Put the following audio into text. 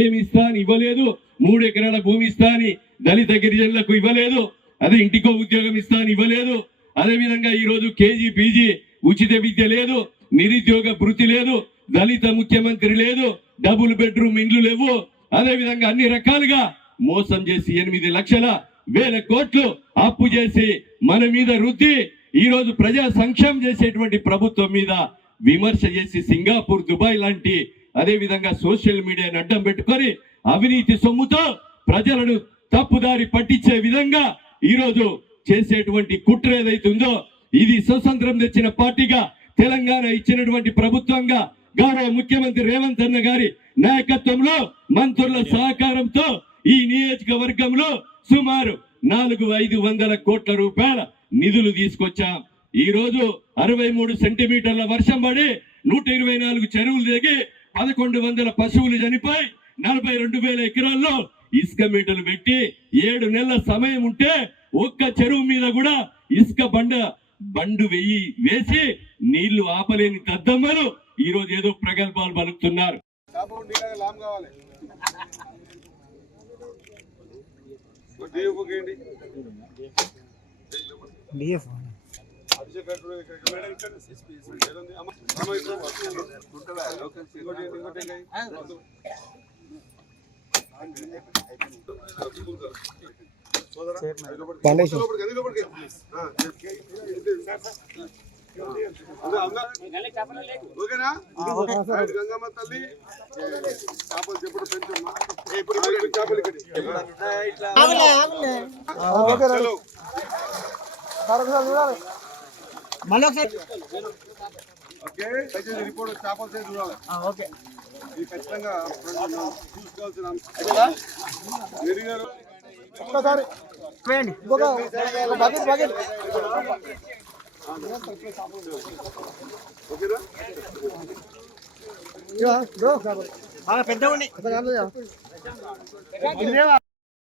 ఏమి ఇస్తా అని ఇవ్వలేదు. మూడు ఎకరాల భూమి ఇస్తా అని దళిత గిరిజనులకు ఇవ్వలేదు. అదే ఇంటికో ఉద్యోగం ఇస్తా అని ఇవ్వలేదు. అదే విధంగా ఈ రోజు కేజీ పీజీ ఉచిత విద్య లేదు. నిరుద్యోగ భృతి లేదు. దళిత ముఖ్యమంత్రి లేదు. డబుల్ బెడ్రూమ్ ఇండ్లు లేవు. అదే విధంగా అన్ని రకాలుగా మోసం చేసి ఎనిమిది లక్షల వేల కోట్లు అప్పు చేసి మన మీద రుద్ది ఈ రోజు ప్రజా సంక్షేమం చేసేటువంటి ప్రభుత్వం మీద విమర్శ చేసి సింగపూర్ దుబాయ్ లాంటి అదేవిధంగా సోషల్ మీడియాని అడ్డం పెట్టుకొని అవినీతి సొమ్ముతో ప్రజలను తప్పుదారి పట్టించే విధంగా ఈరోజు చేసేటువంటి కుట్ర ఏదైతే ఉందో ఇది స్వతంత్రం తెచ్చిన పార్టీగా తెలంగాణ ఇచ్చినటువంటి ప్రభుత్వంగా గౌరవ ముఖ్యమంత్రి రేవంత్ అన్న గారి నాయకత్వంలో మంత్రుల సహకారంతో ఈ నియోజకవర్గంలో సుమారు నాలుగు ఐదు వందల కోట్ల రూపాయల నిధులు తీసుకొచ్చాం. ఈ రోజు అరవై మూడు సెంటీమీటర్ల వర్షం పడి నూట ఇరవై నాలుగు చెరువులు దిగి పదకొండు వందల పశువులు చనిపోయి నలభై రెండు వేల ఎకరాల్లో ఇసుక మీటలు పెట్టి ఏడు నెలల సమయం ఉంటే ఒక్క చెరువు మీద కూడా ఇసుక బండ బండు వెయ్యి వేసి నీళ్ళు ఆపలేని దద్దమ్మలు ఈ రోజు ఏదో ప్రగల్భాలు పలుకుతున్నారు. డిఎఫ్ ఓకేనా గంగమ్మ తల్లి చేపలు చెప్పుడు పెంచమ్మా ఇప్పుడు చేపలు ఇక్కడ ఓకే దయచేసి రిపోర్ట్ చూడాలి. ఓకే. ఇది ఖచ్చితంగా చూసుకోవాల్సిన అంశం. మేరీ గారు. ఒక్కసారి. వేయండి ఇంకొక బకెట్ బకెట్. ఓకేనా? పెద్ద ఉన్నాయి